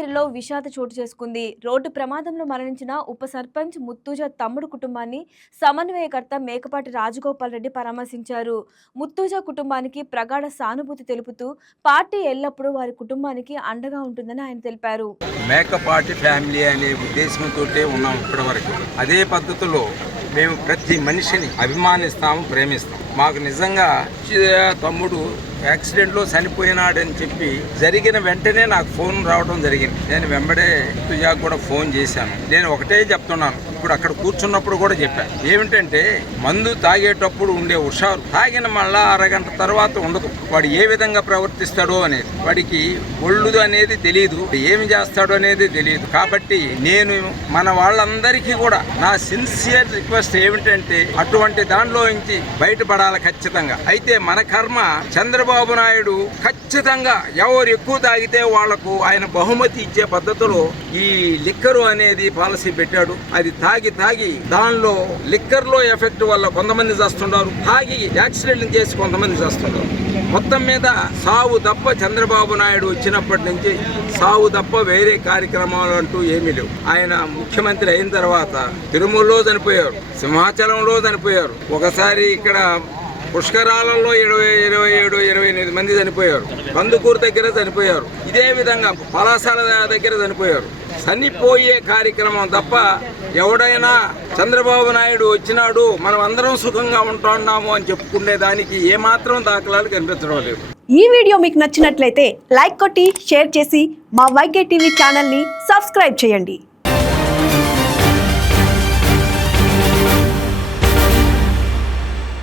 మంగళగిరిలో విషాద చోటు చేసుకుంది. రోడ్డు ప్రమాదంలో మరణించిన ఉప సర్పంచ్ ముత్తూజ తమ్ముడు కుటుంబాన్ని సమన్వయకర్త మేకపాటి రాజగోపాల్ రెడ్డి పరామర్శించారు. ముత్తూజ కుటుంబానికి ప్రగాఢ సానుభూతి తెలుపుతూ పార్టీ ఎల్లప్పుడూ వారి కుటుంబానికి అండగా ఉంటుందని ఆయన తెలిపారు. మేకపాటి ఫ్యామిలీ అనే ఉద్దేశంతో ఉన్నాం ఇప్పటివరకు. అదే పద్ధతిలో మేము ప్రతి మనిషిని అభిమానిస్తాము, ప్రేమిస్తాం. మాకు నిజంగా తమ్ముడు యాక్సిడెంట్లో చనిపోయినాడని చెప్పి జరిగిన వెంటనే నాకు ఫోన్ రావడం జరిగింది. నేను వెంబడే తుజాకు కూడా ఫోన్ చేశాను. నేను ఒకటే చెప్తున్నాను, ఇప్పుడు అక్కడ కూర్చున్నప్పుడు కూడా చెప్పాను, ఏమిటంటే మందు తాగేటప్పుడు ఉండే హుషారు తాగిన మళ్ళా అరగంట తర్వాత ఉండదు. వాడు ఏ విధంగా ప్రవర్తిస్తాడో అనేది, వాడికి ఒళ్ళు అనేది తెలియదు, ఏమి చేస్తాడో అనేది తెలియదు. కాబట్టి నేను మన వాళ్ళందరికీ కూడా నా సిన్సియర్ రిక్వెస్ట్ ఏమిటంటే అటువంటి దానిలో నుంచి బయటపడాలి ఖచ్చితంగా. అయితే మన కర్మ చంద్రబాబు నాయుడు ఖచ్చితంగా ఎవరు ఎక్కువ తాగితే వాళ్లకు ఆయన బహుమతి ఇచ్చే పద్ధతిలో ఈ లిక్కరు అనేది పాలసీ పెట్టాడు. అది తాగి దానిలో లిక్కర్ లో ఎఫెక్ట్ వల్ల కొంతమంది చేస్తున్నారు, తాగి యాక్సిడెంట్ చేసి కొంతమంది చేస్తున్నారు. మొత్తం మీద సావు తప్ప చంద్రబాబు నాయుడు వచ్చినప్పటి నుంచి సావు తప్ప వేరే కార్యక్రమాలు అంటూ ఏమీ లేవు. ఆయన ముఖ్యమంత్రి అయిన తర్వాత తిరుమలలో చనిపోయారు, సింహాచలంలో చనిపోయారు, ఒకసారి ఇక్కడ పుష్కరాలలో 27-28 మంది చనిపోయారు, కందుకూరు దగ్గర చనిపోయారు, ఇదే విధంగా పలాసాల దగ్గర చనిపోయారు. చనిపోయే కార్యక్రమం తప్ప ఎవడైనా చంద్రబాబు నాయుడు వచ్చినాడు మనం అందరం సుఖంగా ఉంటున్నాము అని చెప్పుకునే దానికి ఏమాత్రం దాఖలాలు కనిపించడం లేదు. ఈ వీడియో మీకు నచ్చినట్లయితే లైక్ కొట్టి షేర్ చేసి మా వైకే టీవీ ఛానల్ని సబ్స్క్రైబ్ చేయండి.